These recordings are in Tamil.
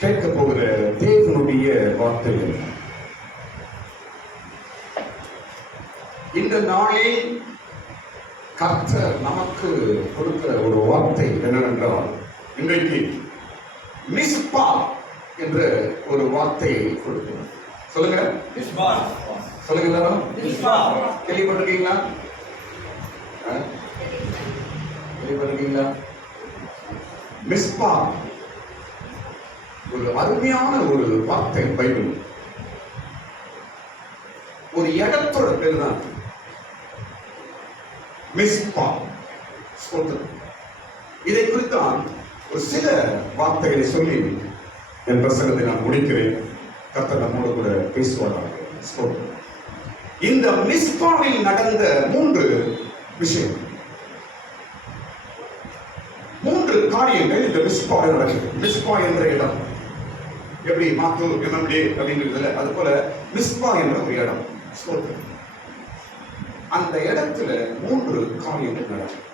கேட்க போகிற தேவனுடைய வார்த்தைகள். இந்த நாளில் கர்த்தர் நமக்கு கொடுக்கிற ஒரு வார்த்தை என்னவென்றால், இன்றைக்கு மிஸ்பா என்ற ஒரு வார்த்தையை கொடுக்கிறோம். சொல்லுங்க, சொல்லுங்க எல்லாரும். கேள்விப்பட்டிருக்கீங்களா? கேள்விப்பட்டிருக்கீங்களா? மிஸ்பா ஒரு அருமையான ஒரு வார்த்தை பைபிள். ஒரு இடத்தோட பேர் தான் மிஸ்பா. இதை குறித்தான் ஒரு சில வார்த்தைகளை சொல்லி என் பிரசங்கத்தை நான் முடிக்கிறேன். கர்த்தர் நம்மோடு கூட பேசுவாராக. இந்த மிஸ்பாவில் நடந்த 3 விஷயம், 3 காரியங்கள் இந்த மிஸ்பாவில் நடக்குது. மிஸ்பா என்ற இடம் எப்படி மாத்தூர் எம்எம்டே அப்படிங்கிறதுல, அது போல மிஸ்பா என்ற ஒரு இடம். அந்த இடத்துல 3 காரியங்கள் நடக்கும்.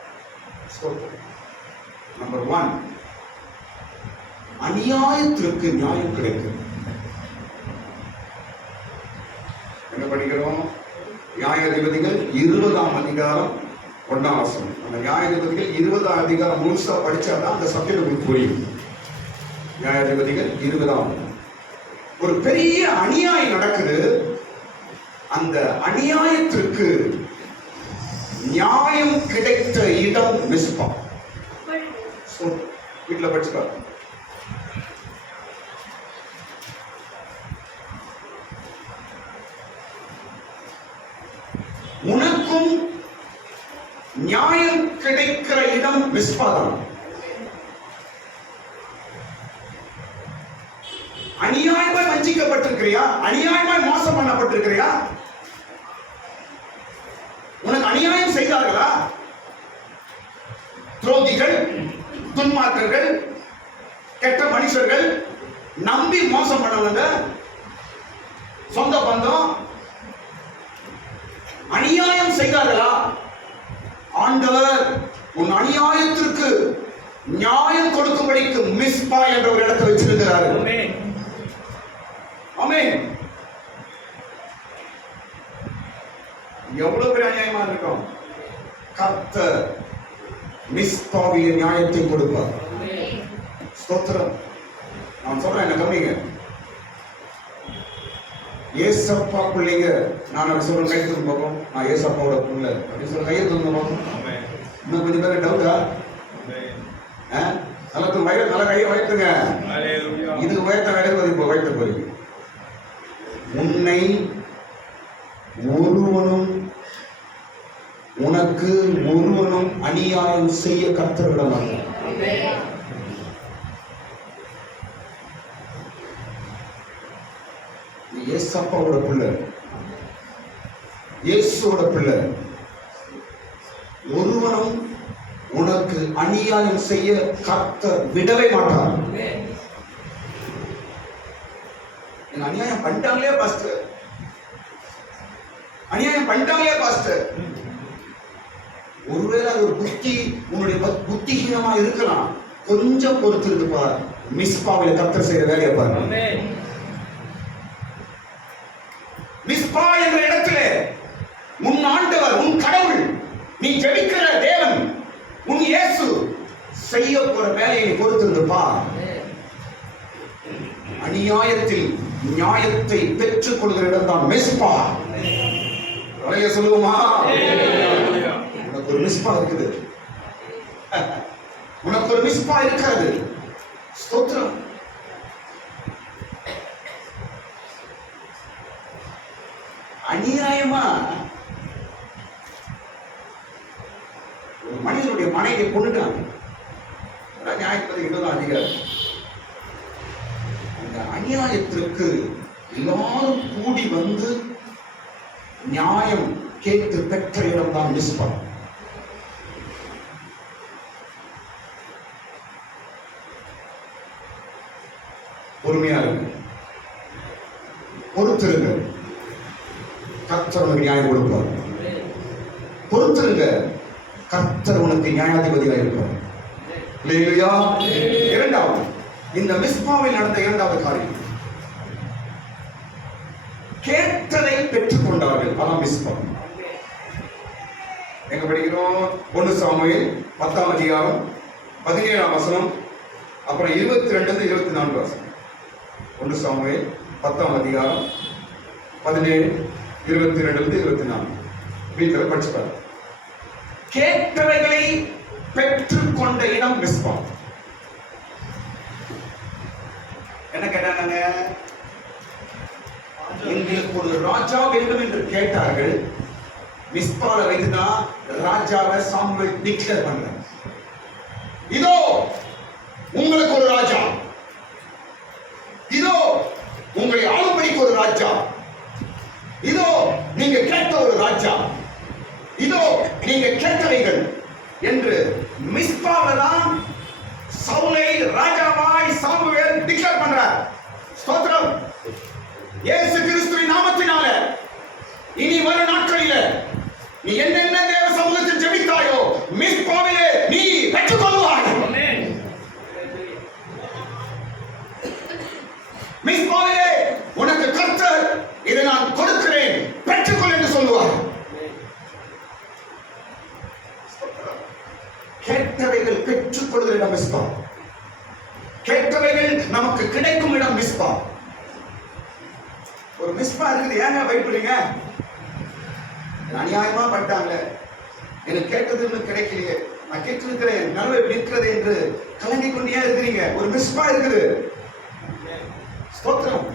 நம்பர் 1, அநியாயத்திற்கு நியாயம் கிடைக்கும். என்ன படிக்கிறோம்? நியாயாதிபதிகள் 20ஆம் அதிகாரம் 1ஆம் வசனம். அந்த நியாயாதிபதிகள் 20ஆம் அதிகாரம் முழுசா படிச்சாதான் அந்த சப்ஜெக்ட் உங்களுக்கு புரியும். நியாயாதிபதிகள் 20ஆம். ஒரு பெரிய அநியாயம் நடக்குது. அந்த அநியாயத்திற்கு நியாயம் கிடைத்த இடம் மிஸ்பா. வீட்டுல படிச்சுக்கா. உனக்கும் நியாயம் கிடைக்கிற இடம் மிஸ்பா தான். அநியாயமாய் வஞ்சிக்கப்பட்டிருக்கிறியா? அநியாயமாய் மோசம் பண்ணப்பட்டிருக்கிறியா? உனக்கு அநியாயம் செய்தார்களா? துரோகிகள், துன்மார்க்கர்கள், கெட்ட மனுஷர்கள், நம்பி மோசம் பண்ணவங்க, சொந்த பந்தம் அநியாயம் செய்தார்களா? ஆண்டவர் உன் அநியாயத்திற்கு நியாயம் கொடுக்கும்படிக்கு மிஸ்பா என்ற ஒரு இடத்தை வச்சிருக்கிறார். ஆமென். எவ்வளவு பெரிய அநியாயமா இருக்கும். கர்த்தர் மிஸ்பாவிய நியாயத்தை கொடுப்பார். ஸ்தோத்திரம். நான் சொல்றேன், என்ன கவனிங்க. ஏசப்பா பிள்ளைங்க, நான் அப்படி சொல்றேன், கை தூங்க பார்ப்போம். நான் ஏசப்பாவோட பிள்ளை அப்படின்னு சொல்ல கையை தூங்க பார்ப்போம். இன்னும் கொஞ்சம் பேர் டவுட்டா? நல்ல வயது, நல்ல கையை வயத்துங்க. இதுக்கு வயத்த வேலை இப்போ வயத்த போறீங்க. உன்னை உனக்கு ஒருவனும் அநியாயம் செய்ய கர்த்தர் விட மாட்டார். ஏசப்பாவோட பிள்ளை, இயேசுவோட பிள்ளை. ஒருவனும் உனக்கு அநியாயம் செய்ய கர்த்தர் விடவே மாட்டார். அநியாயம் பண்ணிட்டாங்களே பாஸ்டர், அநியாயம் பண்ணிட்டாங்களே பாஸ்டர். ஒருவேளை அது ஒரு உன்னுடைய புத்திஹீனமா இருக்கலாம். கொஞ்சம் பொறுத்து இருக்கு பார். மிஸ்பாவில கர்த்தர் செய்யற வேலையை பாரு. மிஸ்பா என்ற இடத்திலே உன் ஆண்டவர், உன் கடவுள், நீ ஜெபிக்கிற தேவன், உன் இயேசு செய்ய போற வேலையை பொறுத்திருந்து பார். அநியாயத்தில் நியாயத்தை பெற்றுக் கொள்கிற இடம் தான் மிஸ்பா. வரைய சொல்லுவோமா? உனக்கு ஒரு மிஸ்பா இருக்குது. உனக்கு ஒரு மிஸ்பா இருக்கிறது. ஸ்தோத்திரம். அநியாயமா ஒரு மனிதனுடைய மனைவியை கொண்டுட்டாங்க. நியாயப்பதி 20ஆம் அதிகாரம். அந்த அநியாயத்திற்கு எல்லாரும் கூடி வந்து நியாயம் கேட்டு பெற்ற இடம் தான் மிஸ்பா. பொறுமையா இருக்கு, பொறுத்திருங்க, கர்த்தர் உனக்கு நியாயம் கொடுப்பார். பொறுத்திருங்க, கர்த்தர் உனக்கு நியாயாதிபதியாக இருப்பார். இரண்டாவது, இந்த மிஸ்பாவில் நடந்த இரண்டாவது காரியம், கேட்டதை பெற்றுக் கொண்டார்கள். அதான் மிஸ்பா. எங்க படிக்கிறோம்? 1 சாமுவேல் 10ஆம் அதிகாரம் 17ஆம் வசனம், அப்புறம் 22 24 வசனம். 1 சாமுவேல் 10ஆம் அதிகாரம் 17, 22 24 வீட்டில் படிச்சு பாருங்க. கேட்டவைகளை பெற்றுக் கொண்ட இடம் மிஸ்பா. என்ன கேட்டாங்க? எங்களுக்கு ஒரு ராஜா வேண்டும் என்று கேட்டார்கள். மிஸ்பால வைத்துதான் ராஜாவை சாமுவேல் டிக்ளேர் பண்றார். இதோ உங்களுக்கு ஒரு ராஜா, இதோ உங்களை ஆளும்படிக்கு ஒரு ராஜா, இதோ நீங்க கேட்ட ஒரு ராஜா, இதோ நீங்க கேட்டவைகள் என்று மிஸ்பாவதான் சவுலை ராஜாவாய் சாமுவேல் டிக்ளேர் பண்றார். ஸ்தோத்திரம். இயேசு கிறிஸ்துவின் நாமத்தினால இனி வரும் நாட்களில நீ என்னென்ன தேவ சமூகத்தில் ஜெபித்தாயோ மிஸ்பாவிலே நீ பெற்றுக் கொள்வாய். மிஸ்பாவிலே உனக்கு கர்த்தர் இதை நான் கொடுக்கிறேன், பெற்றுக்கொள் என்று சொல்லுவார். கேட்டவைகள் பெற்றுக் கொள்கிற இடம் மிஸ்பா. கேட்டவைகள் நமக்கு கிடைக்கும் இடம் மிஸ்பா. ஒரு மிஸ்பா இருக்குது. ஏங்க பயப்படுறீங்க? அநியாயமா பட்டாங்க, எனக்கு கேட்டது கிடைக்கலையே, நான் கேட்டிருக்கிறேன் நலவை நிற்கிறது என்று கலங்கி கொண்டே இருக்கிறீங்க. ஒரு மிஸ்பா இருக்குது. ஸ்தோத்திரம்.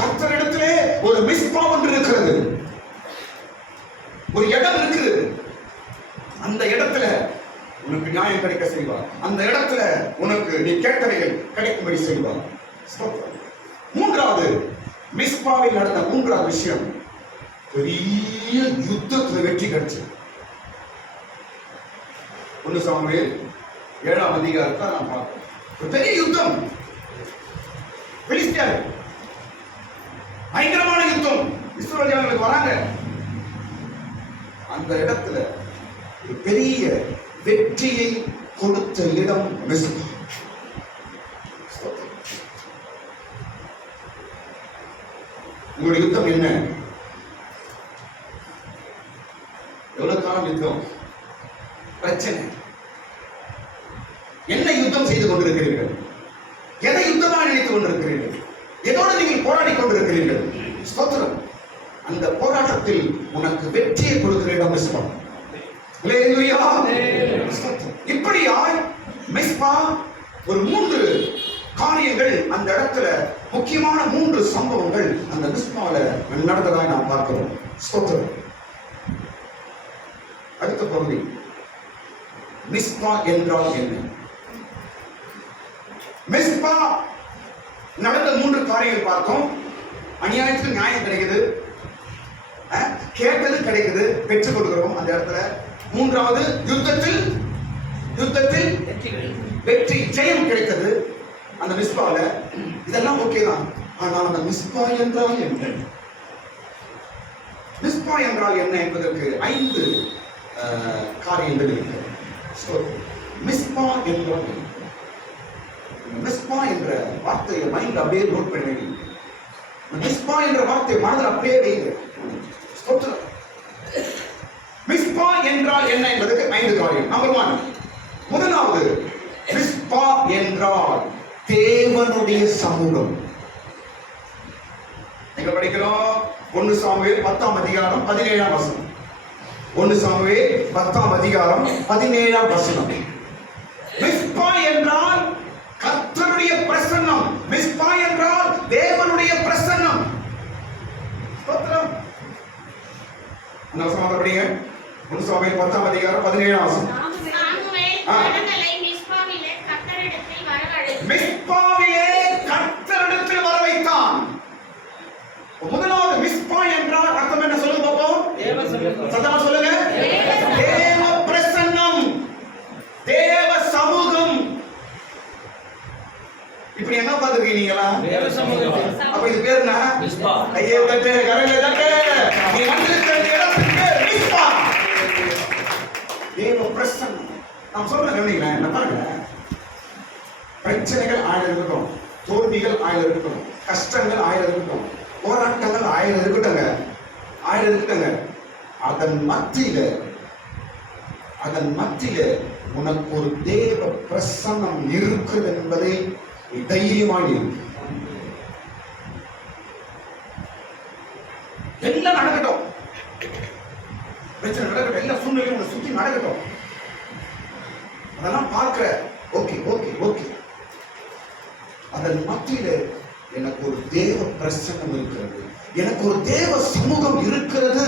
கர்த்தரிடத்திலே ஒரு மிஸ்பா ஒன்று இருக்கிறது, ஒரு இடம் இருக்குது. அந்த இடத்துல உனக்கு நியாயம் கிடைக்க செய்வார். அந்த இடத்துல உனக்கு நீ கேட்டவைகள் கிடைக்கும்படி செய்வார். மூன்றாவது, மிஸ்பாவில் நடந்த மூன்றாவது விஷயம், பெரிய யுத்தத்தில் வெற்றி கிடைச்சது. 1 சாமுவேல் 7ஆம் அதிகாரத்தை நான் பார்க்கிறோம். ஒரு பெரிய யுத்தம், பெலிஸ்தியர் பயங்கரமான யுத்தம், இஸ்ரவேல் ஜனங்களுக்கு வராங்க. அந்த இடத்துல ஒரு பெரிய வெற்றியை கொடுத்த இடம் மிஸ்பா. உங்களுடைய யுத்தம் என்ன? எவ்வளவு காலம் யுத்தம்? பிரச்சனை என்ன? யுத்தம் செய்து கொண்டிருக்கிறீர்கள்? எதை யுத்தமாக நினைத்துக் கொண்டிருக்கிறீர்கள்? எதோடு நீங்கள் போராடி கொண்டிருக்கிறீர்கள்? ஸ்தோத்திரம். அந்த போராட்டத்தில் உனக்கு வெற்றியை கொடுக்கிற இடம் மிஸ்பா. ஹல்லேலூயா. இப்படியாய் மிஸ்பா ஒரு 3 காரியங்கள், அந்த இடத்துல முக்கியமான 3 சம்பவங்கள் அந்த மிஸ்பால நடந்ததாய் நாம் பார்க்கிறோம். ஸ்தோத்திரம். அடுத்த பகுதி, மிஸ்பா என்றால் என்ன? மிஸ்பா நடந்த 3 காரியங்கள் பார்த்தோம். அநியாயத்துக்கு நியாயம் கிடைக்குது, கேட்டது கிடைக்குது, பெற்றுக் கொடுக்கிறோம் அந்த இடத்துல. மூன்றாவது, யுத்தத்தில் வெற்றி ஜெயம் கிடைத்தது அந்த மிஸ்பால. இதெல்லாம் ஓகே தான். ஆனால் அந்த மிஸ்பா என்றால் என்ன? மிஸ்பா என்றால் என்ன என்பதற்கு 5 காரியங்கள் இருக்கிறது. மிஸ்பா என்றால் என்ன? மிஸ்பா என்ற வார்த்தையை மைண்ட் அப்படியே நோட் பண்ணி, மிஸ்பா என்ற வார்த்தை மனதில் அப்படியே வைங்க. மிஸ்பா என்றால் என்ன என்பதற்கு 5 காரியம். நம்பர் 1, முதலாவது, மிஸ்பா என்றால் தேவனுடைய சமூகம். நீங்க படிக்கிறோம் 1 சாமுவேல் 10ஆம் அதிகாரம் 17ஆம் வசனம். 1 சாமுவேல் 10ஆம் அதிகாரம் 17ஆம் வசனம். மிஸ்பா என்றால் கர்த்தருடைய பிரசன்னம். மிஸ்பா என்றால் தேவனுடைய பிரசன்னம். ஸ்தோத்திரம். அந்த வசனத்தை படிங்க. 1 சாமுவேல் 10ஆம் அதிகாரம் 17ஆம் வசனம். மிஸ்பாவிலே கர்த்தரிடத்தில் வர வைத்தான். முதலாவது, மிஸ்பா என்றால் அர்த்தம் என்ன சொல்லுங்க பாப்போம்? சத்தமா சொல்லுங்க. தேவ பிரசன்னம், தேவ சமூகம். இப்படி என்ன பாத்துருக்கீங்களா? தேவ சமூகம். அப்ப இது பேர் என்ன? மிஸ்பா. ஐயே தட்டு, கரங்க தட்டு. நீ வந்திருக்கிற இடத்துக்கு பேர் மிஸ்பா. தேவ பிரசன்னம். நான் சொல்றேன் கவனிங்களா? என்ன பாருங்க, பிரச்சனைகள் 1000 இருக்கட்டும், தோல்விகள் 1000 இருக்கட்டும், கஷ்டங்கள் 1000 இருக்கட்டும், போராட்டங்கள் 1000 இருக்கட்டுங்க, 1000 இருக்கட்டுங்க. அதன் மத்தியில உனக்கு ஒரு தேவ பிரசன்னம் இருக்கிறது என்பதை தைரியமாக இருக்கு. எல்லாம் நடக்கட்டும், பிரச்சனை நடக்கட்டும், எல்லா சூழ்நிலையும் உன்னை சுத்தி நடக்கட்டும், அதெல்லாம் பார்க்கிற. Okay okay okay. அதன் மத்தியில எனக்கு ஒரு தேவ பிரசன்னம் இருக்கிறது, எனக்கு ஒரு தேவ சமூகம் இருக்கிறது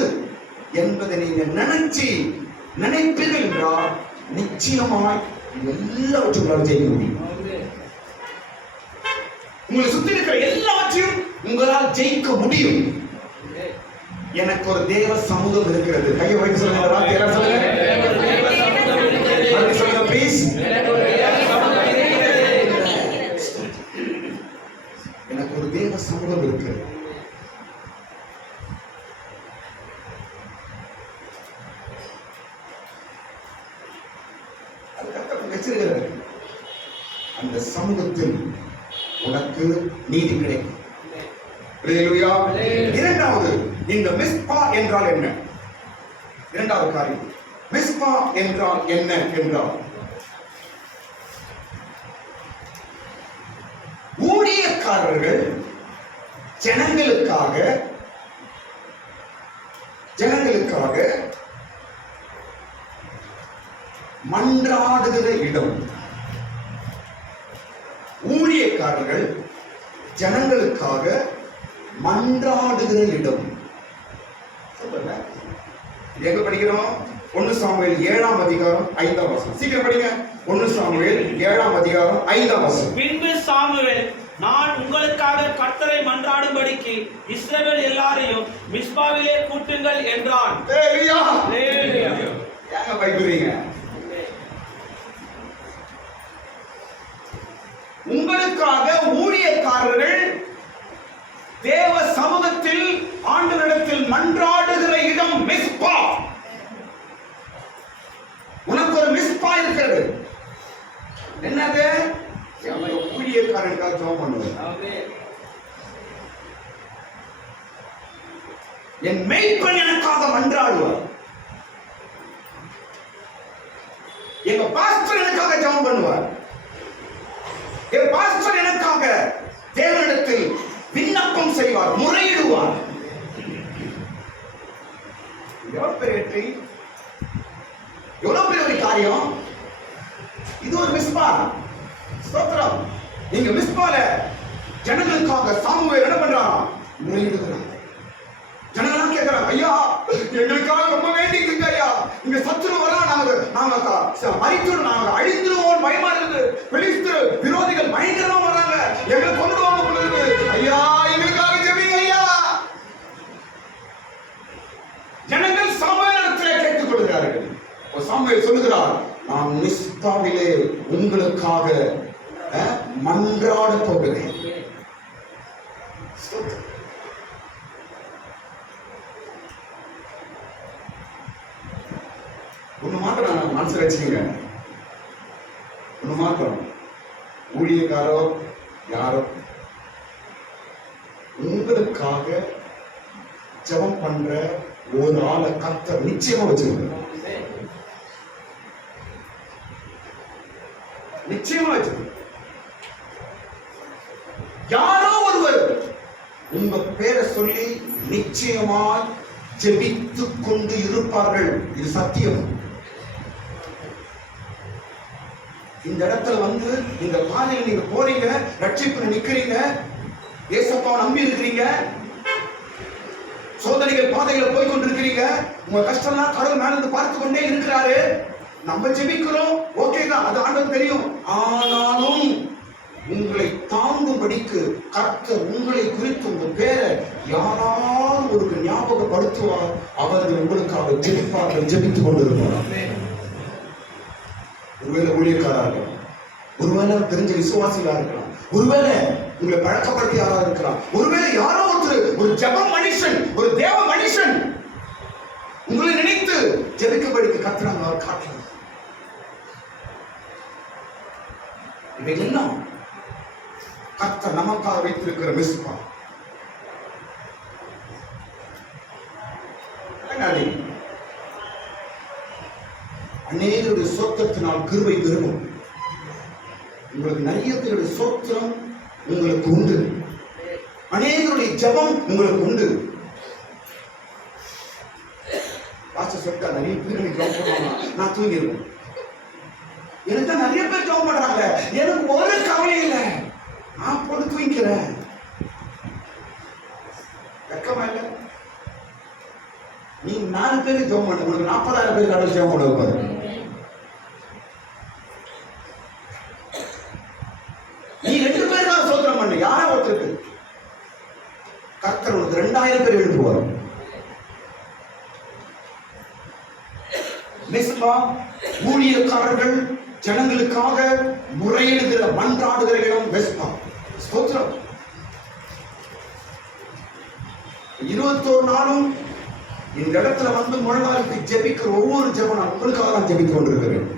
என்பதை நீங்க நினைப்பீர்கள் என்றால் நிச்சயமாய் எல்லாவற்றையும் ஜெயிக்க முடியும். உங்களை சுத்தி இருக்கிற எல்லாவற்றையும் உங்களால் ஜெயிக்க முடியும். எனக்கு ஒரு தேவ சமூகம் இருக்கிறது. கையை வைத்து சொல்லுங்க, சொல்லுங்க ப்ளீஸ். எனக்கு ஒரு தேவ சமூகம் இருக்கிறது. அந்த சமூகத்தில் உனக்கு நீதி கிடைக்கும். இரண்டாவது, இந்த மிஸ்பா என்றால் என்ன? இரண்டாவது காரியம், மிஸ்பா என்றால் என்ன என்றால், ஊழியக்காரர்கள் ஜனங்களுக்காக மன்றாடுகிற இடம். ஊழியக்காரர்கள் ஜனங்களுக்காக மன்றாடுகிற இடம். எங்க படிக்கிறோம்? 1 சாமுவேல் 7ஆம் அதிகாரம் 5ஆம் வசனம். சீக்கிரம் படிங்க. 1 சாமுவேல் 7ஆம் அதிகாரம் 5ஆம் வசனம். பின்பு சாமுவேல், நான் உங்களுக்காக கர்த்தரை மன்றாடும்படிக்கு இஸ்ரவேல் எல்லாரையும் மிஸ்பாவிலே கூட்டுங்கள் என்றான். ஏங்க பயப்படுறீங்க? உங்களுக்காக ஊழியக்காரர்கள் தேவ சமூகத்தில் ஆண்டவரிடத்தில் மன்றாடுகிற இடம் மிஸ்பா. உனக்கு ஒரு மிஸ்பா இருக்கிறது. என்னது? ஊழியக்காரனுக்காக ஜெபம் பண்ணுவது. என் மெய்ப்பன் எனக்காக மன்றாடுவார். எங்க பாஸ்டர் எனக்காக ஜெபம் பண்ணுவார். என் பாஸ்டர் எனக்காக தேவனிடத்தில் விண்ணப்பம் செய்வார், முறையிடுவார். எவ்வளவு பெரிய ஒரு காரியம் இது. ஒரு மிஸ்பா. ஸ்தோத்திரம். நீங்க மிஸ்பால ஜனங்களுக்காக சாமுவேல் என்ன பண்றான்? முறையிடுகிறான். ஜனங்களாம் கேட்கிறாங்க, ஐயா எங்களுக்காக ரொம்ப வேண்டிக்குங்க ஐயா, இங்க சத்துரு வரா, நாங்க மறித்துடும், நாங்க அழிந்துருவோம், பயமா இருக்குது, பெலிஸ்தர் விரோதிகள் பயங்கரமா வராங்க, எங்களை கொண்டு வாங்க பொழுது, ஐயா எங்களுக்காக ஜெபிங்க ஐயா. ஜனங்கள் சாமுவேலிடத்தில் கேட்டுக் கொள்கிறார்கள். சாமுவேல் சொல்லுகிறார், நான் மிஸ்பாவிலே உங்களுக்காக மன்றாட போகிறேன். ஒண்ணு மாத்திரம் நான் மனசுல வச்சுக்கங்க. ஒண்ணு மாத்திரம், ஊழியக்காரோ யாரோ உங்களுக்காக ஜெபம் பண்ற ஒரு ஆளை கர்த்தர் நிச்சயமா வச்சிருக்க. நிச்சயமா வச்சிருக்க. யாரோ ஒருவர் உங்க பேரை சொல்லி நிச்சயமா ஜெபித்துக் கொண்டு இருப்பார்கள். இது சத்தியம். இந்த இடத்துல வந்து இந்த பாதையில் நீங்க போறீங்க, ரட்சிப்புல நிக்கிறீங்க, ஏசப்பாவை நம்பி இருக்கிறீங்க, சோதனைகள் பாதையில போய் கொண்டிருக்கிறீங்க, உங்க கஷ்டம்லாம் கடவுள் மேல இருந்து பார்த்து கொண்டே இருக்கிறாரு. நம்ம ஜெபிக்கிறோம், ஓகே தான், அது ஆண்டவருக்கு தெரியும். ஆனாலும் உங்களை தாங்கும்படிக்கு கர்த்தர் உங்களை குறித்து உங்க பேரை யாராவது ஒரு ஞாபகப்படுத்துவார். அவர்கள் உங்களுக்காக ஜெபிப்பார்கள், ஜெபித்துக் கொண்டிருப்பார். ஒருவேளை ஊழியக்காரா இருக்கலாம், ஒருவேளை தெரிஞ்ச விசுவாசிகளா இருக்கலாம், ஒருவேளை உங்களை பழக்கப்படுத்தி யாரா இருக்கலாம், ஒருவேளை யாரோ ஒருத்தர், ஒரு ஜெப மனுஷன், ஒரு தேவ மனுஷன் உங்களை நினைத்து ஜெபிக்கும்படிக்கு கர்த்தர் காட்டலாம். இவையெல்லாம் கர்த்தர் நமக்காக வைத்திருக்கிற மிஸ்பா. அநேகருடைய சோத்திரத்தினால் கிருபை பெருகும். உங்களுக்கு நிறைய பேருடைய சோத்திரம் உங்களுக்கு உண்டு. அநேகருடைய ஜெபம் உங்களுக்கு உண்டு. சொல்லிட்டா நிறைய பேர் ஜெபம் பண்ணுவாங்க, நான் தூங்கிடுவேன். எனக்கு தான் நிறைய பேர் ஜெபம் பண்றாங்க, எனக்கு ஒரு கவலை இல்லை, நான் போட்டு தூங்கிக்கிறேன். வெக்கமா இல்லை? நீ 4 பேருக்கு ஜெபம் பண்ண, உங்களுக்கு 40,000 பேர் கடவுள் ஜெபம் பண்ண வைப்பாரு. நீ 2 பேர் தான் சோத்திரம் பண்ணு, யாரா ஒருத்தருக்கு. கர்த்தர் உனக்கு 2000 பேர் எழுப்புவார். மிஸ்பா ஊழியக்காரர்கள் ஜனங்களுக்காக முறையிடுகிற மன்றாடுகிற இடம் மிஸ்பா. ஸ்தோத்திரம். 21 நாளும் இந்த இடத்துல வந்து முழங்காலுக்கு ஜெபிக்கிற ஒவ்வொரு ஜெபம் நான் உங்களுக்காக நான் ஜெபித்துக் கொண்டிருக்கிறேன்.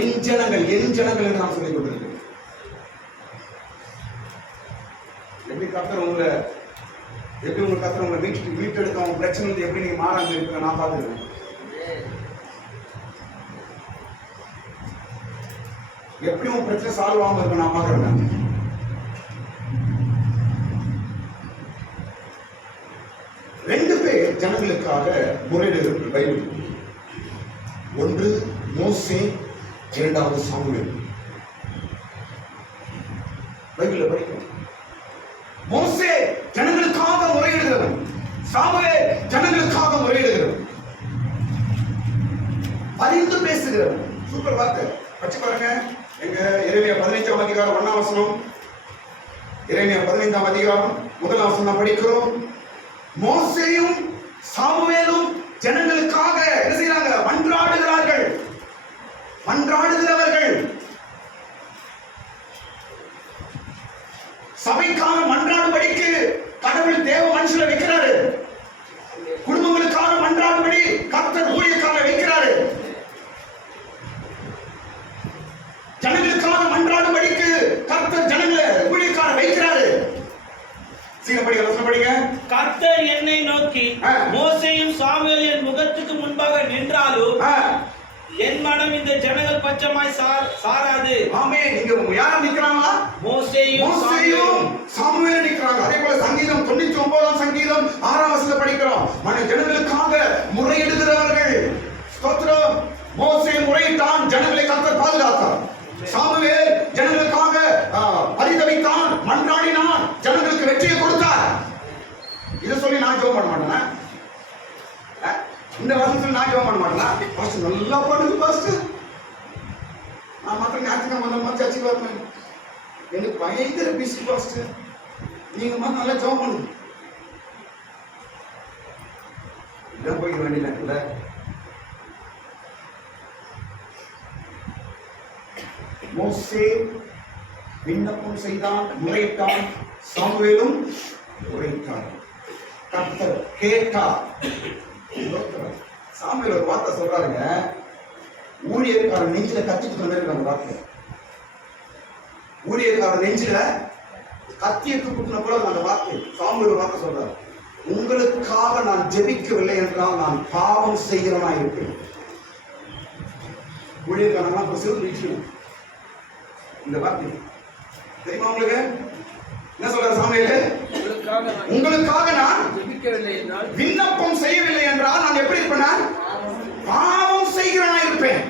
என் ஜனங்கள் என்று நான் சொல்லிக் கொண்டிருக்கிறேன். எப்படி கர்த்தர் உங்களை மீட்டெடுக்க அவங்க பிரச்சனை வந்து எப்படி நீங்க மாறாங்க இருக்க நான் பார்த்துருக்கேன். எப்படி உங்க பிரச்சனை சால்வ் ஆகாம இருக்க நான் பார்க்கறேன். ரெண்டு பேர் ஜனங்களுக்காக முறையிடுகிறது பைபிள். ஒன்று மோசே, இரண்டாவது சாமுவேல். பைபிள்ல படிக்கிறோம். மோசே ஜனங்களுக்காக முறையிடுகிறவன், சாமுவேல் ஜனங்களுக்காக முறையிடுகிறவன், பரிந்து பேசுகிறவன். சூப்பர் வார்த்தை. படிச்சு பாருங்க. எங்க எரேமியா 15ஆம் அதிகாரம் 1ஆம் வசனம். எரேமியா 15ஆம் அதிகாரம் 1ஆம் வசனம் படிக்கிறோம். மோசேயும் சாமுவேலும் ஜனங்களுக்காக என்ன செய்யறாங்க? மன்றாடுகிறார்கள். மன்றாடுகிறவர்கள். சபைக்காக மன்றாடும்படிக்கு கடவுள் தேவ மனுஷரை வைக்கிறாரு. குடும்பங்களுக்காக மன்றாடும்படி கர்த்தர் ஊழியக்காரரை வைக்கிறாரு. ஜனங்களுக்காக மன்றாடும்படிக்கு கர்த்தர் ஜனங்களை ஊழியக்காரரை வைக்கிறாரு. கர்த்தர் என்னை நோக்கி மோசேயும் சாமுவேல் என் முகத்துக்கு முன்பாக நின்றாலும் என் மனம் இந்த ஜனங்கள் பட்சமாய் சாராது. ஆமென். இங்க யார் நிக்கறாங்களா? மோசேயும் சாமுவேல் நிக்கறாங்க. அதே போல சங்கீதம் 99ஆம் சங்கீதம் 6ஆம் வசனத்தை படிக்கிறோம். மன ஜனங்களுக்காக முறையிடுகிறவர்கள். ஸ்தோத்திரம். மோசே முறையிட்டான், ஜனங்களை கர்த்தர் பாதுகாத்தார். சாமுவேல் ஜனங்களுக்காக பரிதபித்தான், மன்றாடினான், ஜனங்களுக்கு வெற்றியை கொடுத்தார். இதை சொல்லி நான் ஜெபம் பண்ண மாட்டேன். இந்த வருஷத்துல நான் ஜெபம் பண்ண மாட்டேன். பாஸ்டர் நல்லா பண்ணுது பாஸ்டர். நான் மாத்திரம் ஞாயிற்றுக்கிழமை வந்த சர்ச்சுக்கு வரேன். எனக்கு பயங்கர பிஸி பாஸ்டர். நீங்க மாதிரி நல்லா ஜெபம் பண்ணுங்க. இதான் போய்க்க வேண்டியல. மோசே விண்ணப்பம் செய்தான், முறையிட்டான். சாமுவேலும் முறையிட்டான். கர்த்தர் கேட்டார். சாமுவேல் ஒரு வார்த்தை சொல்றாருங்க. ஊழியக்காரன் நெஞ்சில கத்திட்டு கொண்டிருக்க அந்த வார்த்தை. ஊழியக்காரன் நெஞ்சில கத்தியை தூக்குன போல அந்த வார்த்தை. சாமுவேல் ஒரு வார்த்தை சொல்றாரு. உங்களுக்காக நான் ஜெபிக்கவில்லை என்றால் நான் பாவம் செய்கிறவனா இருப்பேன். ஊழியக்காரன் சிறு இந்த வார்த்தை தெரியுமா உங்களுக்கு? என்ன சொல்ற சாமுவேல்? உங்களுக்காக நான் விண்ணப்பம் செய்யவில்லை என்றால் நான் எப்படி இருப்பேன்? பாவம் செய்கிறவனா இருப்பேன்.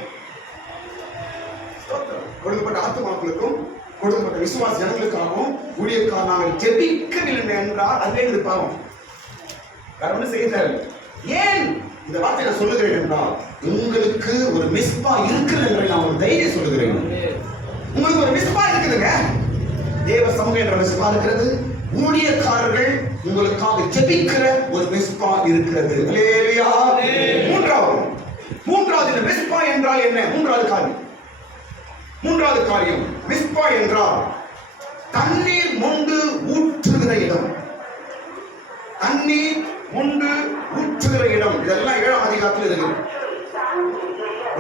கொடுக்கப்பட்ட ஆத்துமாக்களுக்கும் கொடுக்கப்பட்ட விசுவாச ஜனங்களுக்காகவும் ஊழியக்காக நாங்கள் ஜெபிக்கவில்லை என்றால் அதுவே இது பாவம். வேற ஒன்றும் செய்ய தேவையில்லை. ஏன் இந்த வார்த்தை நான் சொல்லுகிறேன் என்றால் உங்களுக்கு ஒரு மிஸ்பா இருக்கிறது என்று நான் ஒரு தைரியம் சொல்லுகிறேன். உங்களுக்கு ஒரு மிஸ்பா இருக்குதுங்க. தேவ சமூகம் என்ற மிஸ்பா இருக்கிறது. ஊழியக்காரர்கள் உங்களுக்காக ஜெபிக்கிற ஒரு மிஸ்பா இருக்கிறது. அல்லேலூயா. மூன்றாவது இந்த மிஸ்பா என்றால் என்ன? மூன்றாவது காரியம் மிஸ்பா என்றால் தண்ணீர் மொண்டு ஊற்றுகிற இடம். தண்ணீர் மொண்டு ஊற்றுகிற இடம். இதெல்லாம் 7ஆம் அதிகாரத்தில் இருக்கு.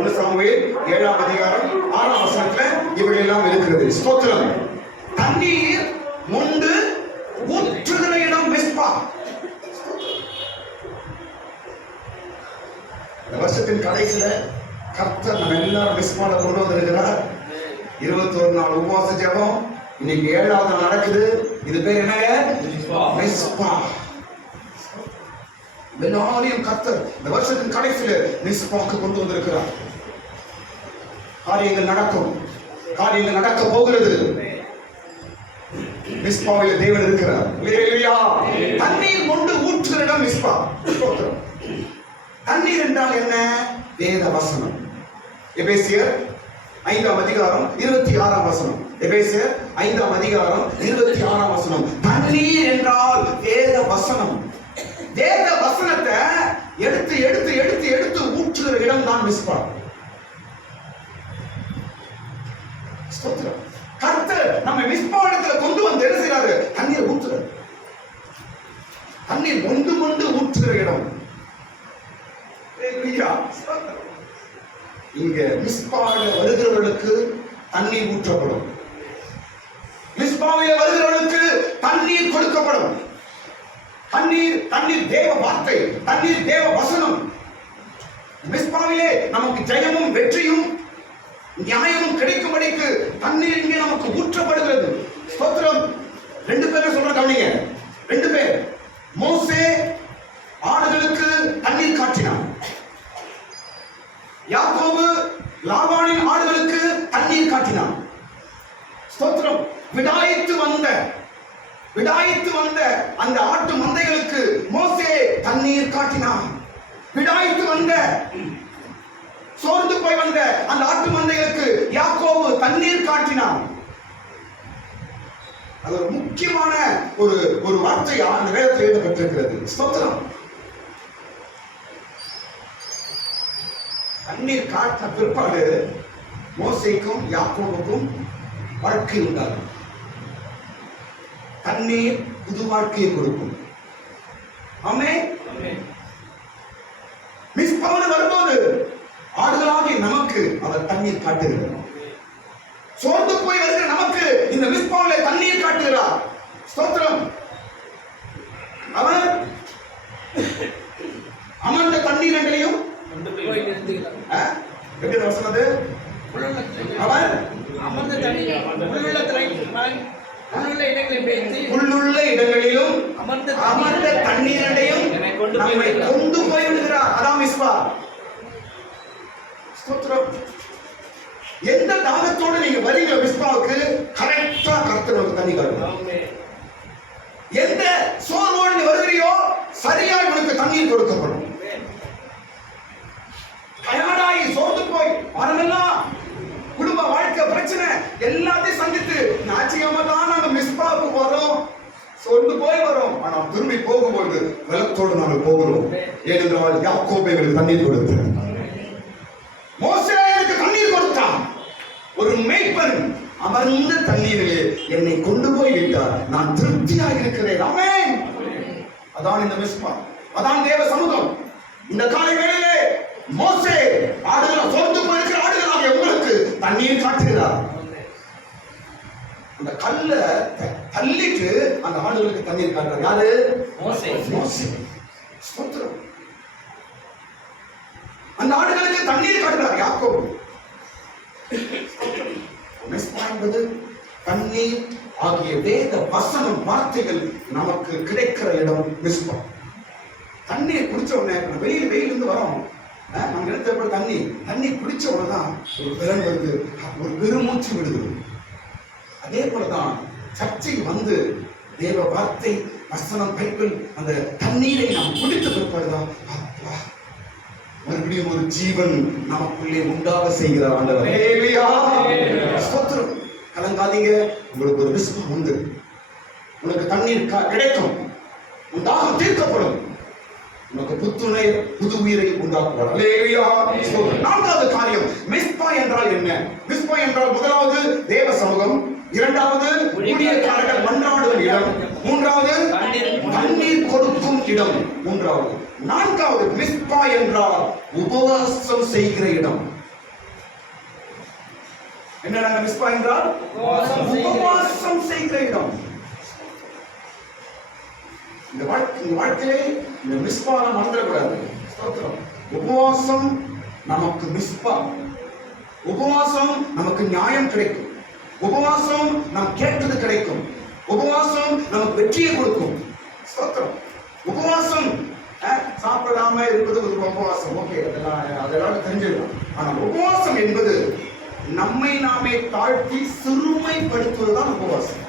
1 சாமுவேல் 7ஆம் அதிகாரம் 6ஆம் வசனத்துல இவைகள் எல்லாம் இருக்கிறது. ஸ்தோத்திரம். தண்ணீர் மொண்டு ஊற்றுகிற இடம் மிஸ்பா. இந்த வருஷத்தின் கடைசியில கர்த்தர் நம்ம எல்லாரும் மிஸ்பால கொண்டு வந்திருக்கிறார். 21 நாள் உபவாச ஜெபம் இன்னைக்கு 7வது நாள் நடக்குது. இது பேர் என்னங்க? மிஸ்பா. எல்லாரையும் கர்த்தர் இந்த வருஷத்தின் கடைசியில மிஸ்பாக்கு கொண்டு வந்திருக்கிறார். காரியங்கள் நடக்கும், காரியங்கள் நடக்க போகிறது. மிஸ்பாவில் தேவன் இருக்கிறார். இல்லையா? தண்ணீர் கொண்டு ஊற்றுகிற இடம் மிஸ்பா. தண்ணீர் என்றால் என்ன? வேத வசனம். எபேசியர் 5ஆம் அதிகாரம் 26ஆம் வசனம். எபேசியர் 5ஆம் அதிகாரம் 26ஆம் வசனம். தண்ணீர் என்றால் வேத வசனம். வேத வசனத்தை எடுத்து எடுத்து எடுத்து எடுத்து ஊற்றுகிற இடம் தான் மிஸ்பா. கர்த்தர் நம்ம மிஸ்பா இடத்துல கொண்டு வந்து என்ன செய்யறாரு? தண்ணீர் ஊற்றுறாரு. தண்ணீர் கொண்டு கொண்டு ஊற்றுகிற இடம். இங்க மிஸ்பாவில வருகிறவர்களுக்கு தண்ணீர் ஊற்றப்படும். மிஸ்பாவில வருகிறவர்களுக்கு தண்ணீர் கொடுக்கப்படும். தண்ணீர் தண்ணீர் தேவ வார்த்தை, தண்ணீர் தேவ வசனம். மிஸ்பாவிலே நமக்கு ஜெயமும் வெற்றியும் நியாயமும் கிடைக்கும்படிக்கு தண்ணீர் இங்கே நமக்கு ஊற்றப்படுகிறது. ஸ்தோத்திரம். 2 பேரை சொல்ற கவனிங்க. 2 பேர். மோசே ஆடுகளுக்கு தண்ணீர் காட்டினான். யாக்கோபு லாபானின் ஆடுகளுக்கு தண்ணீர் காட்டினான். ஸ்தோத்திரம். விடாய்த்து வந்த அந்த ஆட்டு மந்தைகளுக்கு மோசே தண்ணீர் காட்டினான். விடாய்த்து வந்த சோர்ந்து போய் வந்த அந்த ஆட்டு மந்தைகளுக்கு யாக்கோபு தண்ணீர் காட்டினான். அது ஒரு முக்கியமான ஒரு வார்த்தையா அந்த வேதத்தில் எழுதப்பட்டிருக்கிறது. ஸ்தோத்திரம். தண்ணீர் காட்டின பிற்பாடு மோசேக்கும் யாக்கோபுக்கும் வாழ்க்கை உண்டாகும். தண்ணீர் புது வாழ்க்கையை கொடுக்கும். ஆமென். மிஸ்பாவில் வரும்போது ஆடுகளாகிய நமக்கு அவர் தண்ணீர் காட்டுகிறார். சோர்ந்து போய் வருகிற நமக்கு இந்த மிஸ்பாவிலே தண்ணீர் காட்டுகிறார். ஸ்தோத்திரம். அவர் அமர்ந்த தண்ணீரங்களையும் எப்படி வசனது? அவர் அமர்ந்த தண்ணீர் உள்ளுள்ள இடங்களிலும் அமர்ந்த தண்ணீரையும் நம்மை கொண்டு போய் விடுகிறார். அதான் மிஸ்பா. எந்த தாகத்தோடு நீங்க வரீங்க மிஸ்பாவுக்கு, கரெக்டா கர்த்தர் தண்ணி காட்டுவார். எந்த சோர்வோடு நீ வருகிறியோ சரியா உனக்கு தண்ணீர் கொடுக்கப்படும். கயாடாயி சோர்ந்து போய் வரமெல்லாம் குடும்ப வாழ்க்கை பிரச்சனை எல்லாத்தையும் சந்தித்து நிச்சயமா தான் நாங்க மிஸ்பாவுக்கு வரோம், சொந்து போய் வரோம். ஆனா திரும்பி போகும்போது வெள்ளத்தோடு நாங்கள் போகிறோம். ஏனென்றால் யாக்கோபு எங்களுக்கு தண்ணீர் கொடுத்தார். மோசே எனக்கு தண்ணீர் கொடுத்தான். ஒரு மேய்ப்பன் அமர்ந்த தண்ணீரிலே என்னை கொண்டு போய் விட்டார். நான் திருப்தியாக இருக்கிறேன். ஆமென். அதான் இந்த மிஸ்பா, அதான் தேவ சமூகம். இந்த காலை வேளையிலே மோசே ஆடுகள் சோர்ந்து போயிருக்கிற ஆடுகளாகிய உங்களுக்கு தண்ணீர் காட்டுகிறார். அந்த கல்ல தள்ளிட்டு அந்த ஆடுகளுக்கு தண்ணீர் காட்டுறார். யாரு? மோசே. ஸ்தோத்திரம். அந்த ஆடுகளுக்கு தண்ணீர் காட்டுறார் யாக்கோபு. மிஸ்பா என்பது தண்ணீர் ஆகிய வேத வசனம் வார்த்தைகள் நமக்கு கிடைக்கிற இடம் மிஸ்பா. தண்ணீர் குடிச்ச உடனே வெயில் இருந்து வரோம். நம்ம நினைத்தப்பட தண்ணி குடிச்ச உடனேதான் ஒரு பிறன் வருது, ஒரு பெருமூச்சு விடுது. அதே போலதான் சர்ச்சைக்கு வந்து தேவ வார்த்தை வசனம் பைபிள் அந்த தண்ணீரை நாம் குடித்த பிற்பாடுதான் மறுபடியும் ஒரு ஜீவன் நமக்குள்ளே உண்டாக செய்கிறார் ஆண்டவர். ஸ்தோத்திரம். கலங்காதீங்க. உங்களுக்கு ஒரு மிஸ்பா உண்டு. உனக்கு தண்ணீர் கிடைக்கும். உன் தாகம் தீர்க்கப்படும். உனக்கு புத்துணை புது உயிரை உண்டாக்குவார். அல்லேலூயா. 4வது காரியம் மிஸ்பா என்றால் என்ன? மிஸ்பா என்றால் முதலாவது தேவ சமூகம், 2வது ஊழியக்காரர்கள் மன்றாடும் இடம், 3வது தண்ணீர் கொடுக்கும் இடம், 3வது 4வது மிஸ்பா என்றால் உபவாசம் செய்கிற இடம். என்னடா மிஸ்பா என்றால் உபவாசம் செய்கிற இடம். இந்த வாழ்க்கையிலே இந்த மிஸ்பாவை மறந்துடக்கூடாது. உபவாசம் நமக்கு மிஸ்பா. உபவாசம் நமக்கு நியாயம் கிடைக்கும். உபவாசம் நாம் கேட்டது கிடைக்கும். உபவாசம் நமக்கு வெற்றியை கொடுக்கும். ஸ்தோத்திரம். உபவாசம் சாப்பிடாம இருப்பது ஒரு உபவாசம். ஓகே, அதெல்லாம் தெரிஞ்சிடலாம். ஆனா உபவாசம் என்பது நம்மை நாமே தாழ்த்தி சிறுமைப்படுத்துவதுதான் உபவாசம்.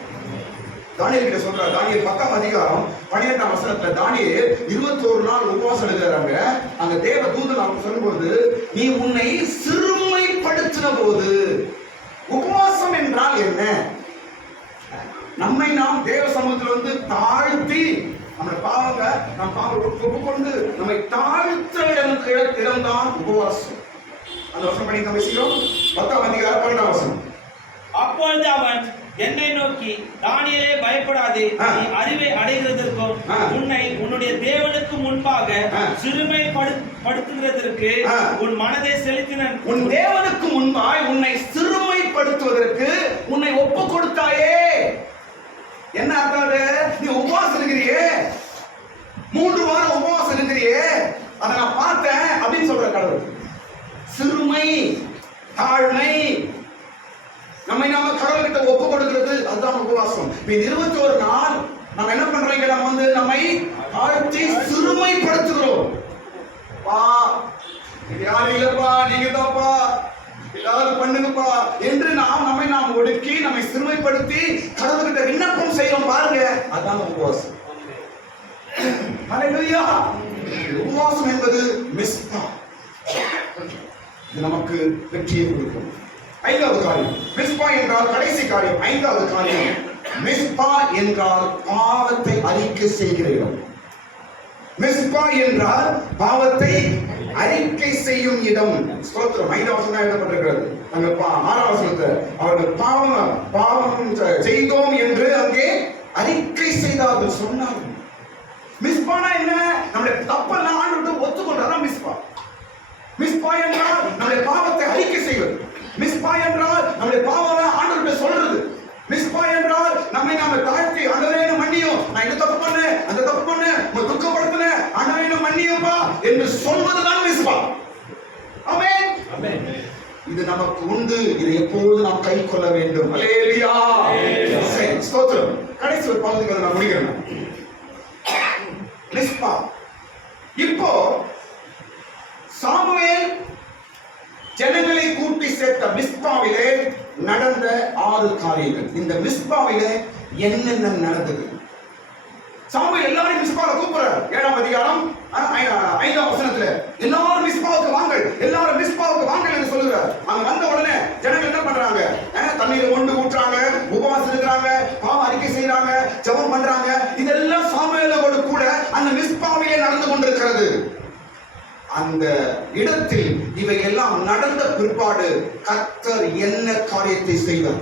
தானியேல் கிட்ட சொல்றார். தானியேல் 10ஆம் அதிகாரம் 12ஆம் வசனத்துல தானியேல் 21 நாள் உபவாசம் எடுக்கிறாங்க. அங்க தேவ தூதன் அவங்க சொல்லும்போது, நீ உன்னை சிறுமைப்படுத்தின போது. உபவாசம் என்றால் என்ன? நம்மை நாம் தேவ சமூகத்தில் தாழ்த்தி நம்ம பாவங்க நம் பாவம் ஒப்புக்கொண்டு நம்மை தாழ்த்த இடம்தான் உபவாசம். அந்த வருஷம் பண்ணி நம்ம செய்கிறோம். 10ஆம் அதிகாரம் 12ஆம் வசனம். அப்பொழுது அவன் என்னை நோக்கி, தானியேலே பயப்படாதே, நீ அறிவை அடைகிறதற்கும் உன்னை உன்னுடைய தேவனுக்கு முன்பாக சிறுமைப்படுத்துகிறதற்கு உன் மனதை செலுத்தின. உன் தேவனுக்கு முன்பாய் உன்னை சிறுமைப்படுத்துவதற்கு உன்னை ஒப்பு கொடுத்தாயே. என்ன அர்த்தம்? நீ உபவாசம் இருக்கிறியே, 3 வாரம் உபவாசம் இருக்கிறியே, அதை நான் பார்த்தேன் அப்படின்னு சொல்ற கடவுள். சிறுமை, தாழ்மை, நம்மை நாம கடவுள்கிட்ட ஒப்பு கொடுக்கிறது, அதுதான் உபவாசம். 21 நாள் நம்ம என்ன பண்றீங்க? நம்ம நம்மை தாழ்த்தி சிறுமைப்படுத்துகிறோம். யாரும் இல்லப்பா, நீங்க தான்ப்பா, எல்லாரும் பண்ணுங்கப்பா என்று நம்மை நாம் ஒடுக்கி நம்மை சிறுமைப்படுத்தி கடவுள்கிட்ட விண்ணப்பம் செய்யறோம் பாருங்க. அதான் உபவாசம். ஹல்லேலூயா. உபவாசம் என்பது மிஸ்பா. இது நமக்கு வெற்றியை கொடுக்கும். 5வது காரியம் மிஸ்பா என்றால் கடைசி காரியம். 5வது காரியம் மிஸ்பா என்றால் பாவத்தை அறிக்கை செய்கிற இடம். மிஸ்பா என்றால் பாவத்தை அறிக்கை செய்யும் இடம். ஸ்தோத்திரம். 5ஆம் வசனம் எழுதப்பட்டிருக்கிறது. அங்க 6ஆம் வசனத்தை அவர்கள் பாவம் செய்தோம் என்று அங்கே அறிக்கை செய்தார்கள் சொன்னார்கள். மிஸ்பானா என்ன? நம்முடைய தப்பெல்லாம் ஆண்டவர்கிட்ட ஒத்துக்கொண்டாதான் மிஸ்பா. மிஸ்பா என்றால் நம்முடைய பாவத்தை அறிக்கை செய்வது. மிஸ்பா என்றால் நம்முடைய பாவத்தை ஆண்டவர்கிட்ட சொல்றது. மிஸ்பா என்றால் நம்மை நாம தாழ்த்தி, ஆண்டவரே மன்னியும், நான் இந்த தப்பு பண்ணேன், அந்த தப்பு பண்ணேன், உங்களை துக்கப்படுத்தினேன், ஆண்டவரே மன்னியப்பா என்று சொல்வதுதான் மிஸ்பா. ஆமென். ஆமென். இது நமக்கு உண்டு. இதை எப்போது நாம் கை கொள்ள வேண்டும். அல்லேலூயா. ஸ்தோத்திரம். கடைசி ஒரு பகுதிக்கு நான் முடிக்கிறேன். மிஸ்பா. இப்போ சாமுவேல் ஜனங்களை கூட்டி சேர்த்த மிஸ்பாவிலே நடந்த 6 காரியங்கள். இந்த மிஸ்பாவிலே என்னென்ன நடந்தது? சாமுவேல் எல்லாரும் மிஸ்பாவை கூப்பிடுறார். 7ஆம் அதிகாரம் 5ஆம் வசனத்துல எல்லாரும் மிஸ்பாவுக்கு வாங்கள், எல்லாரும் மிஸ்பாவுக்கு வாங்கள் என்று சொல்லுகிறார். அங்க வந்த உடனே ஜனங்கள் என்ன பண்றாங்க? தண்ணீர் கொண்டு ஊற்றுறாங்க, உபவாசம் இருக்கிறாங்க, பாவம் அறிக்கை செய்யறாங்க, ஜெபம் பண்றாங்க. இதெல்லாம் சாமுவேலோடு கூட அந்த மிஸ்பாவிலே நடந்து கொண்டிருக்கிறது. அந்த இடத்தில் இவை எல்லாம் நடந்த பிற்பாடு கர்த்தர் என்ன காரியத்தை செய்தார்?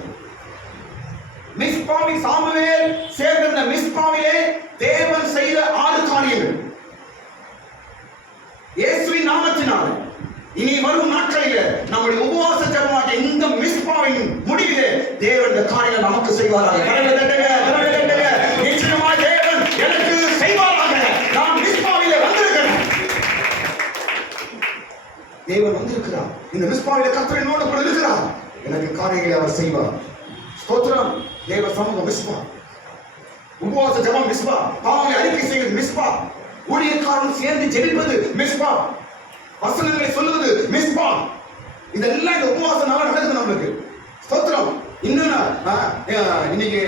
மிஸ்பாவில் சாமுவேல் சேர்ந்த மிஸ்பாவிலே தேவன் செய்த 6 காரியங்கள். இயேசுவின் நாமத்தினால் இனி வரும் நாட்களிலே நம்முடைய உபவாச ஜெபமாக இந்த மிஸ்பாவின் முடிவிலே தேவன் இந்த காரியங்களை நமக்கு செய்வாராக. நிச்சயமாக தேவன் எனக்கு செய்வாராக. நான் மிஸ்பாவிலே வந்திருக்கிறேன். தேவன் வந்திருக்கிறார். இந்த மிஸ்பாவிலே கர்த்தர் என்னோடு கூட இருக்கிறார். எனக்கு காரியங்களை அவர் செய்வார். ஸ்தோத்திரம். தேவ சமூகம் மிஸ்பா. உபவாச ஜெபம் மிஸ்பா. பாவங்களை அறிக்கை செய்வது மிஸ்பா. ஊழியக்காரன் சேர்ந்து ஜெபிப்பது மிஸ்பா. வசனங்களை சொல்லுவது மிஸ்பா. இதெல்லாம் இந்த உபவாச நாள் நடக்குது நம்மளுக்கு. ஸ்தோத்திரம். இன்னும் இன்னைக்கு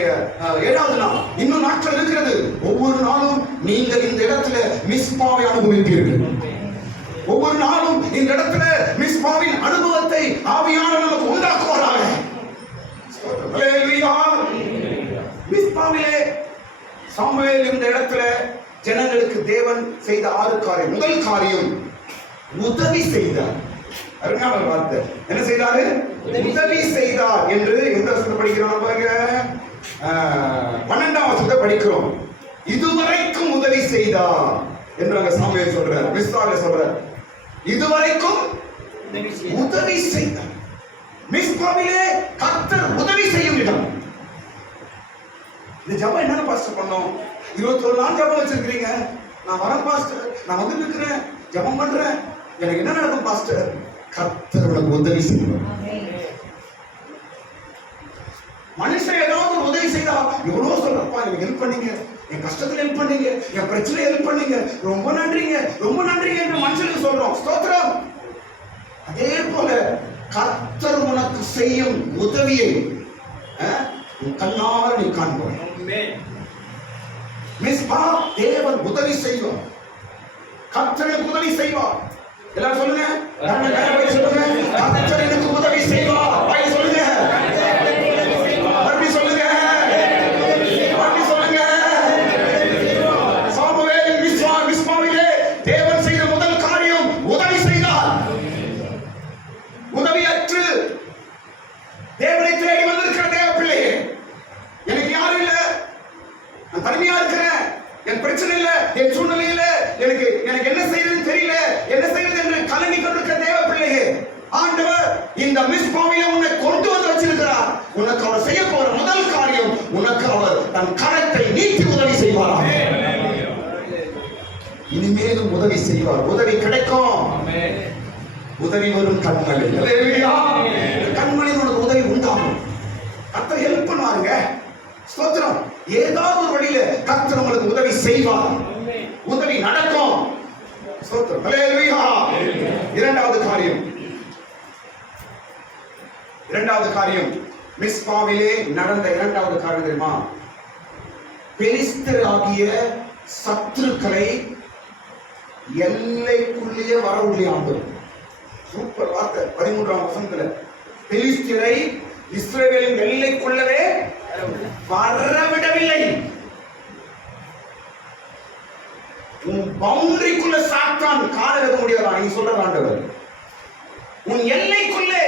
7வது நாள், இன்னும் நாட்கள் இருக்கிறது. ஒவ்வொரு நாளும் நீங்கள் இந்த இடத்துல மிஸ்பாவை அனுபவிப்பீர்கள். ஒவ்வொரு நாளும் இந்த இடத்துல மிஸ்பாவின் அனுபவத்தை ஆவியானவர் நமக்கு உண்டாக்குவாராக. மிஸ்பாவிலே சாமுவேல் இந்த இடத்துல ஜனங்களுக்கு தேவன் செய்த 6 காரியம். முதல் காரியம் உதவி செய்தார். அருமையான வார்த்தை. என்ன செய்தாரு? உதவி செய்தார் என்று எந்த வசனத்தை படிக்கிறோம் பாருங்க. 12ஆம் வசனத்தை படிக்கிறோம். இதுவரைக்கும் உதவி செய்தார் என்று அங்க சாமுவேல் சொல்றார். மிஸ்பாவிலே சொல்றார் இதுவரைக்கும் உதவி செய்தார். மிஸ்பாவிலே கர்த்தர் உதவி செய்யும் இடம். இந்த ஜெபம் என்ன பாஸ்டர் பண்ணோம்? 21 நாள் ஜெபம் வச்சிருக்கீங்க. நான் வரேன் பாஸ்டர், நான் வந்து நிற்கிறேன், ஜெபம் பண்றேன், எனக்கு என்ன நடக்கும் பாஸ்டர்? கர்த்தர் உனக்கு உதவி செய்வார். மனுஷன் ஏதாவது ஒரு உதவி செய்தா எவ்வளவு சொல்றப்பா, எனக்கு ஹெல்ப் பண்ணீங்க, என் கஷ்டத்துல ஹெல்ப் பண்ணீங்க, என் பிரச்சனை ஹெல்ப் பண்ணீங்க, ரொம்ப நன்றிங்க, ரொம்ப நன்றிங்க என்று மனுஷனுக்கு சொல்றோம். ஸ்தோத்திரம். அதே போல கர்த்தர் உனக்கு செய்யும் உதவியை உன் கண்ணால் நீ காண்பாய். மிஸ்பா, தேவன் உதவி செய்வார், கர்த்தருக்கு உதவி செய்வார். எல்லாரும் சொல்லுங்க, சொல்லுங்க, கர்த்தர் எனக்கு உதவி செய்வார். வாய் சொல்லுங்க, மறுபடியும் சொல்லுங்க, மறுபடியும் சொல்லுங்க. சாமுவேல் மிஸ்பாவிலே தேவன் செய்த முதல் காரியம் உதவி செய்தார். உதவியற்று தேவனை தேடி வந்திருக்கிற தேவ பிள்ளையே, எனக்கு யாரும் இல்ல, நான் தனிமையா இருக்கிறேன், என் பிரச்சனை இல்ல, என் சூழ்நிலை இல்ல, எனக்கு என்ன செய்யறது தெரியல, என்ன செய்யறது என்று கலங்கி கொண்டிருக்கிற தேவ பிள்ளையே, ஆண்டவர் இந்த மிஸ்பாவிலே உன்னை கொண்டு வந்து வச்சிருக்கிறார். உனக்கு அவர் செய்ய போற முதல் காரியம், உனக்கு அவர் தன் கரத்தை நீட்டி உதவி செய்வார். இனிமேலும் உதவி செய்வார். உதவி கிடைக்கும். உதவி வரும் கண்மணி. கண்மணி உனக்கு உதவி உண்டாகும். கர்த்தர் ஹெல்ப் பண்ணுவாருங்க. ஸ்தோத்திரம். ஏதாவது ஒரு வழியில கர்த்தர் உங்களுக்கு உதவி செய்வார். உதவி நடக்கும். ஸ்தோத்திரம். ஹல்லேலூயா. இரண்டாவது காரியம் மிஸ்பாவிலே நடந்த இரண்டாவது காரியம் தெரியுமா? பெலிஸ்தராகிய சத்துருக்களை எல்லைக்குள்ளேயே வரவில்லையாம். சூப்பர் வார்த்தை. 13ஆம் வசனத்துல பெலிஸ்தரை இஸ்ரவேலின் எல்லைக்குள்ளவே வரவிடவில்லை. உன் பவுண்டரிக்குள்ள சாத்தான் கால வைக்க முடியாதா? நீ சொல்ற ஆண்டவர், உன் எல்லைக்குள்ளே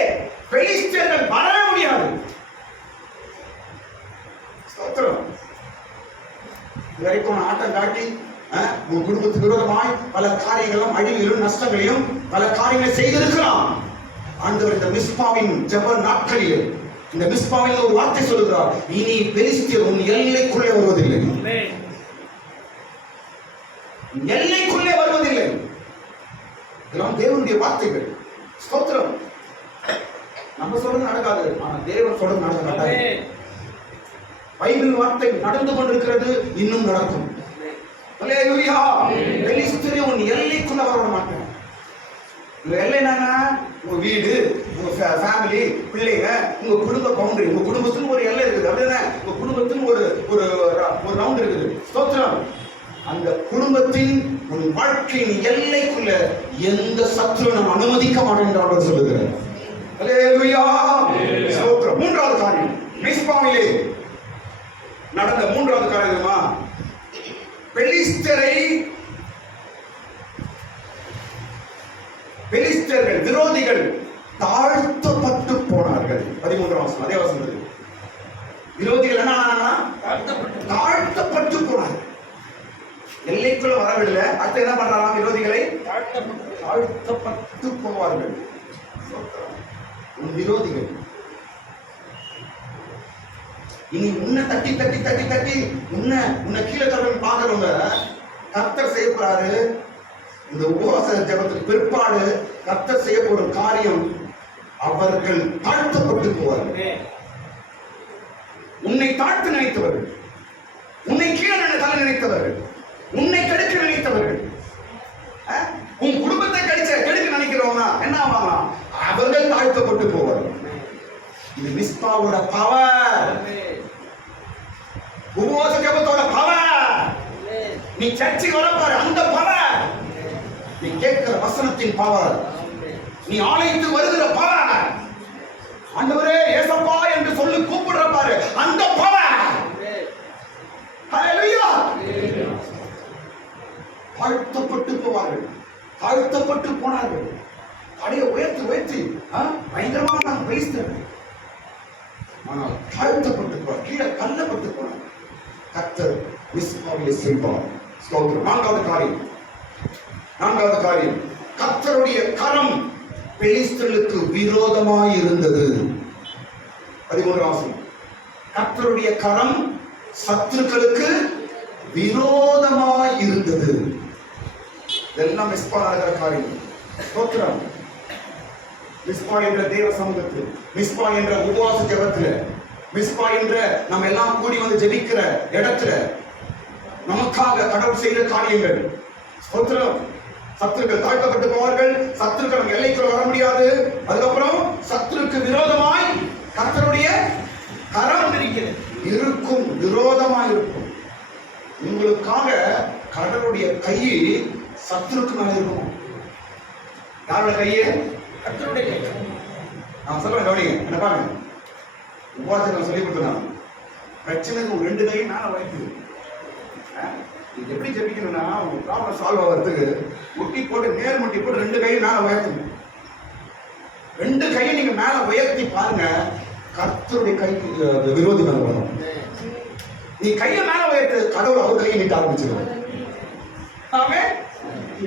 பெலிஸ்தர்கள் வர முடியாது. வரைக்கும் ஆட்டம் காட்டி உன் குடும்பத்துக்கு விரோதமாய் பல காரியங்களும் அழிவிலும் நஷ்டங்களையும் பல காரியங்களை செய்திருக்கலாம். ஆண்டவர் இந்த மிஸ்பாவின் ஜெப நாட்களில் இந்த மிஸ்பாவில் ஒரு வார்த்தை சொல்லுகிறார், இனி பெலிஸ்தர் உன் எல்லைக்குள்ளே வருவதில்லை. எல்லைக்குள்ளே வருவதில்லை. இதெல்லாம் தேவனுடைய வார்த்தைகள். ஸ்தோத்திரம். நம்ம சொல்றது நடக்காது, ஆனா தேவன் சொல்றது நடக்க மாட்டாது. பைபிள் வார்த்தை நடந்து கொண்டிருக்கிறது, இன்னும் நடக்கும். ஹல்லேலூயா. பெலிஸ்தரை உன் எல்லைக்குள்ள வர மாட்டேன். உங்க எல்லை என்னன்னா உங்க வீடு, உங்க ஃபேமிலி, பிள்ளைங்க, உங்க குடும்ப பவுண்டரி. உங்க குடும்பத்துக்கு ஒரு எல்லை இருக்குது. அப்படின்னா உங்க குடும்பத்துக்கு ஒரு ரவுண்ட் இருக்குது. ஸ்தோத்திரம். அந்த குடும்பத்தின் உன் வாழ்க்கையின் எல்லைக்குள்ள எந்த சத்துரு நாம் அனுமதிக்க மாட்டோம் என்று அவர் சொல்லுகிறார். ஹல்லேலூயா. ஸ்தோத்திரம். மூன்றாவது காரியம் மிஸ்பாவிலே நடந்த மூன்றாவது காரியமா, பெலிஸ்தர்கள் விரோதிகள் தாழ்த்தப்பட்டு போனார்கள். 13ஆம் வசனம், அதே வசனம். விரோதிகள் என்ன தாழ்த்தப்பட்டு போனார்கள். எல்லைக்குள்ள வரவில்லை. அடுத்து என்ன பண்றாங்க? விரோதிகளை தாழ்த்தப்பட்டு போவார்கள். விரோதிகள் இனி உன்னை தட்டி தட்டி தட்டி தட்டி உன்னை கீழே தரணும் பாக்குறவங்க கர்த்தர் செய்ய போறாரு. இந்த உபவாச ஜெபத்துக்கு பிற்பாடு கர்த்தர் செய்ய போடும் காரியம், அவர்கள் தாழ்த்தப்பட்டு போவார்கள். உன்னை தாழ்த்து நினைத்தவர்கள், உன்னை கீழே தலை நினைத்தவர்கள், உன்னை கெடுக்க நினைத்தவர்கள், உன் குடும்பத்தை கெடுக்க நினைக்கிறவங்க என்ன ஆவாங்க? அவர்கள் தாழ்த்தப்பட்டு போவார்கள். இது மிஸ்பாவோட பவர், உபவாச ஜெபத்தோட பவர். நீ சர்ச்சுக்கு வர பாரு, அந்த பவர். நீ கேட்கிற வசனத்தின் பவர், நீ ஆலயத்துக்கு வருகிற பவர், ஆண்டவரே ஏசப்பா என்று சொல்லி கூப்பிடுற பாரு, அந்த பவர். ஹல்லேலூயா. தாழ்த்தப்பட்டு போவார்கள். தாழ்த்தப்பட்டு போனார்கள். அடைய உயர்த்தி பயங்கரமாக நான் பேசினேன். ஆனால் தாழ்த்தப்பட்டு போவார், கீழே கல்லப்பட்டு போனார். கர்த்தர் மிஸ்பாவிலே செய்வார். ஸ்தோத்திரம். நான்காவது காரியம் கர்த்தருடைய கரம் பெலிஸ்தர்களுக்கு விரோதமாய் இருந்தது. 13 வசனம். கர்த்தருடைய கரம் சத்துருக்களுக்கு விரோதமாய் இருந்தது. இதெல்லாம் மிஸ்பா நடக்கிற காரியம். ஸ்தோத்திரம். மிஸ்பா என்ற தேவ சமூகத்தில், மிஸ்பா என்ற உபவாச ஜெபத்துல, மிஸ்பா என்ற நம்ம எல்லாம் கூடி வந்து ஜெபிக்கிற இடத்துல நமக்காக கடவுள் செய்த காரியங்கள். ஸ்தோத்திரம். சத்துருக்கள் தாழ்த்தப்பட்டு போவார்கள். சத்துருக்கள் நம்ம எல்லைக்குள்ள வர முடியாது. அதுக்கப்புறம் சத்துருக்கு விரோதமாய் கர்த்தருடைய கரம் இருக்கும், விரோதமாய் இருக்கும். உங்களுக்காக கடவுளுடைய கை சத்துருக்கு மேல இருக்கும். யாரோட கையே? கர்த்தருடைய கை. நான் சொல்றேன் கவனிங்க, என்ன பாருங்க. உபவாசத்தை சொல்லி கொடுத்தேன். பிரச்சனைக்கு 2 கை மேல வைக்குது. இது எப்படி ஜெபிக்கணும்னா, உங்க ப்ராப்ளம் சால்வ் ஆகிறதுக்கு முட்டி போட்டு நேர் முட்டி போட்டு 2 கையும் மேல உயர்த்தணும். 2 கையை நீங்க மேல உயர்த்தி பாருங்க, கர்த்தருடைய கைக்கு விரோதி மேல வரும். நீ கையை மேல உயர்த்து, கடவுள் அவர் கையை நீட்ட ஆரம்பிச்சிருவாங்க. ஆமென்.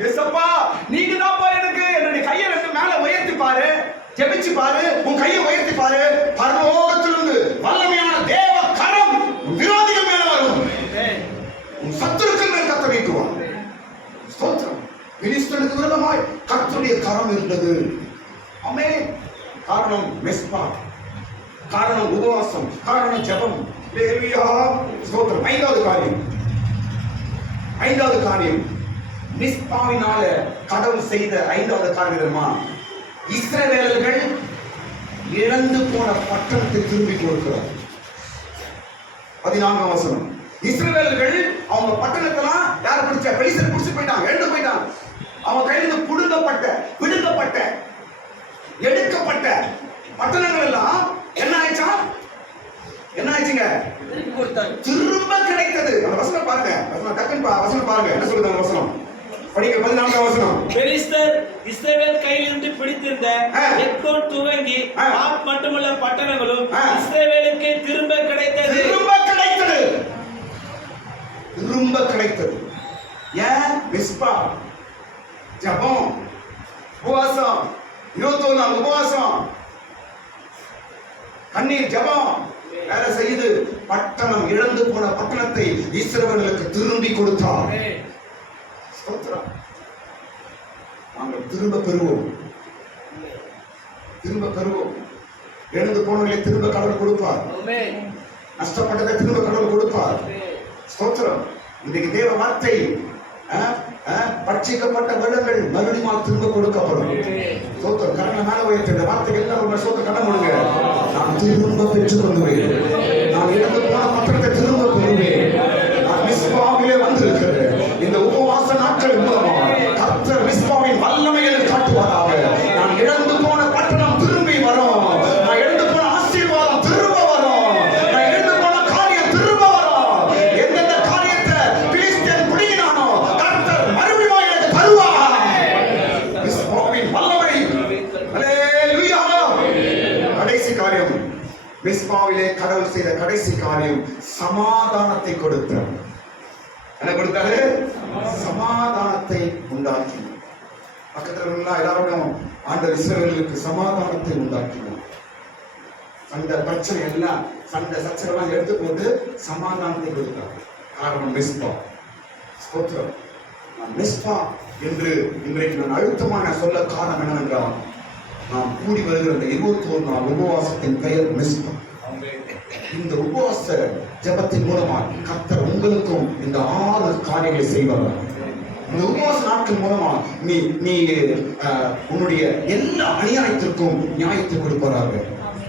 ஏசப்பா நீங்க தான்ப்பா எனக்கு, என்னுடைய கையை 2 மேல உயர்த்தி பாரு, ஜெபிச்சு பாரு, உன் கையை உயர்த்தி பாரு, பரலோகத்திலிருந்து வல்லமையான தேவ கரம் விரோதிகள் மேல வரும். சத்துருக்கள் மேல் கர்த்தர் வைக்குவார். ஸ்தோத்திரம். பெலிஸ்தருக்கு விரோதமாய் கர்த்தருடைய கரம் இருந்தது. ஆமென். காரணம் மிஸ்பா, காரணம் உபவாசம், காரணம் ஜெபம். ஹல்லேலூயா. ஸ்தோத்திரம். 5வது காரியம் மிஸ்பாவினால கடவுள் செய்த 5வது காரியம், இஸ்ரவேலர்கள் இழந்து போன பட்டணத்தை திரும்பி கொடுக்கிறார். 14 வசனம். இஸ்ரவேலர்கள் அவங்க பட்டணத்தெல்லாம் யார பிடிச்ச? பெலிஸ்தர் பிடிச்சு போயிட்டாங்க, எழுந்து போயிட்டாங்க. அவங்க கையிலிருந்து புடுங்கப்பட்ட, விடுங்கப்பட்ட, எடுக்கப்பட்ட பட்டணங்கள் எல்லாம் என்ன ஆயிடுச்சா? என்ன ஆயிடுச்சுங்க? திரும்ப கிடைத்தது. அந்த வசனம் பாருங்க, வசனம் பாருங்க என்ன சொல்லுது அந்த வசனம். படிங்க 14 வசனம். பெலிஸ்தர் இஸ்ரவேல் கையிலிருந்து பிடித்திருந்த எக்கோன் துவங்கி ஆத் மட்டுமல்ல பட்டணங்களும் இஸ்ரவேலுக்கு திரும்ப கிடைத்தது. திரும்ப கிடைத்தது. ஏன்? மிஸ்பா, ஜெபம், உபவாசம், 21 நாள் உபவாசம், கண்ணீர், ஜெபம் வேலை செய்து பட்டணம், இழந்து போன பட்டணத்தை இஸ்ரவேலுக்கு திரும்பி கொடுத்தார். ஸ்தோத்திரம். நாங்கள் திரும்ப பெறுவோம், திரும்ப பெறுவோம். இழந்து போனவர்களை திரும்ப கடவுள் கொடுப்பார். நஷ்டப்பட்டதை திரும்ப கடவுள் கொடுப்பார். ஸ்தோத்திரம். இன்றைக்கு தேவ வார்த்தை, பட்சிக்கப்பட்ட வெள்ளங்கள் மறுபடியும் திரும்ப கொடுக்கப்படும். ஸ்தோத்திரம். கண்ண மேல உயர்த்த இந்த வார்த்தை எல்லாரும் சோத்த கண்ண முடுங்க. நான் திரும்ப பெற்றுக் கொள்வேன். நான் இழந்து போன பட்டணத்தை திரும்ப பெறுவேன். நான் மிஸ்பாவிலே வந்திருக்கிறேன். இந்த உபவாச நாட்கள் மூலமா கர்த்தர் மிஸ்பாவின் வல்லமையை காட்டுவாராக. நான் இழந்து போன பட்டணம் திரும்பி வரும். நான் இழந்து போன ஆசீர்வாதம் திரும்ப வரும். நான் இழந்து போன காரியம் திரும்ப வரும். எந்தெந்த காரியத்தை பெலிஸ்தன் பிடிக்கினானோ கர்த்தர் மறுபடியும் எனக்கு தருவார். மிஸ்பாவின் வல்லமை. ஹல்லேலூயா. கடைசி காரியம், மிஸ்பாவிலே கடவுள் செய்த கடைசி காரியம் சமாதானத்தை கொடுத்தார். என்ன கொடுத்தாரு? சமாதானத்தை உண்டாக்கி. பக்கத்துல உள்ள எல்லாரும் ஆண்டவர் இஸ்ரவேலுக்கு சமாதானத்தை உண்டாக்கினார். சண்டை பிரச்சனை எல்லாம், சண்டை சச்சரவெல்லாம் எடுத்து போட்டு சமாதானத்தை கொடுத்தார். காரணம் மிஸ்பா. ஸ்தோத்திரம். மிஸ்பா என்று இன்றைக்கு நான் அழுத்தமான சொல்ல காரணம் என்னவென்றால், நாம் கூடி வருகிற இந்த 21 நாள் உபவாசத்தின் பெயர் மிஸ்பா. இந்த உபவாச ஜெபத்தின் மூலமா கர்த்தர் உங்களுக்கும் இந்த 6 காரியங்களை செய்வார். இந்த உபவாச நாட்கள் மூலமா நீ உன்னுடைய எல்லா அநியாயத்திற்கும் நியாயத்தை கொடுப்பாராக.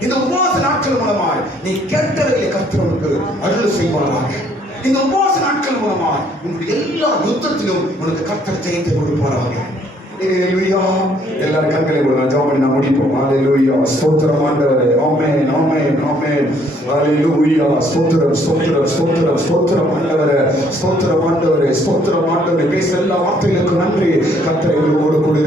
இந்த உபவாச நாட்கள் மூலமா நீ கேட்டவர்களை கர்த்தர் உனக்கு அருள் செய்வாராக. இந்த உபவாச நாட்கள் மூலமா உன்னுடைய எல்லா யுத்தத்திலும் உனக்கு கர்த்தர் ஜெயத்தை கொடுப்பாராக. ஹல்லேலூயா. எல்லாரும் கண்களை மூடுங்க, ஜெபம் பண்ணி முடிப்போம். ஹல்லேலூயா. ஸ்தோத்திரம் ஆண்டவரே. ஆமென், ஆமென், ஆமென். ஹல்லேலூயா. ஸ்தோத்திரம், ஸ்தோத்திரம், ஸ்தோத்திரம், ஸ்தோத்திரம் ஆண்டவரே. ஸ்தோத்திரம் ஆண்டவரே, ஸ்தோத்திரம் ஆண்டவரே. பேச எல்லா வார்த்தைகளுக்கும் நன்றி. கர்த்தர் எங்களோடு கூட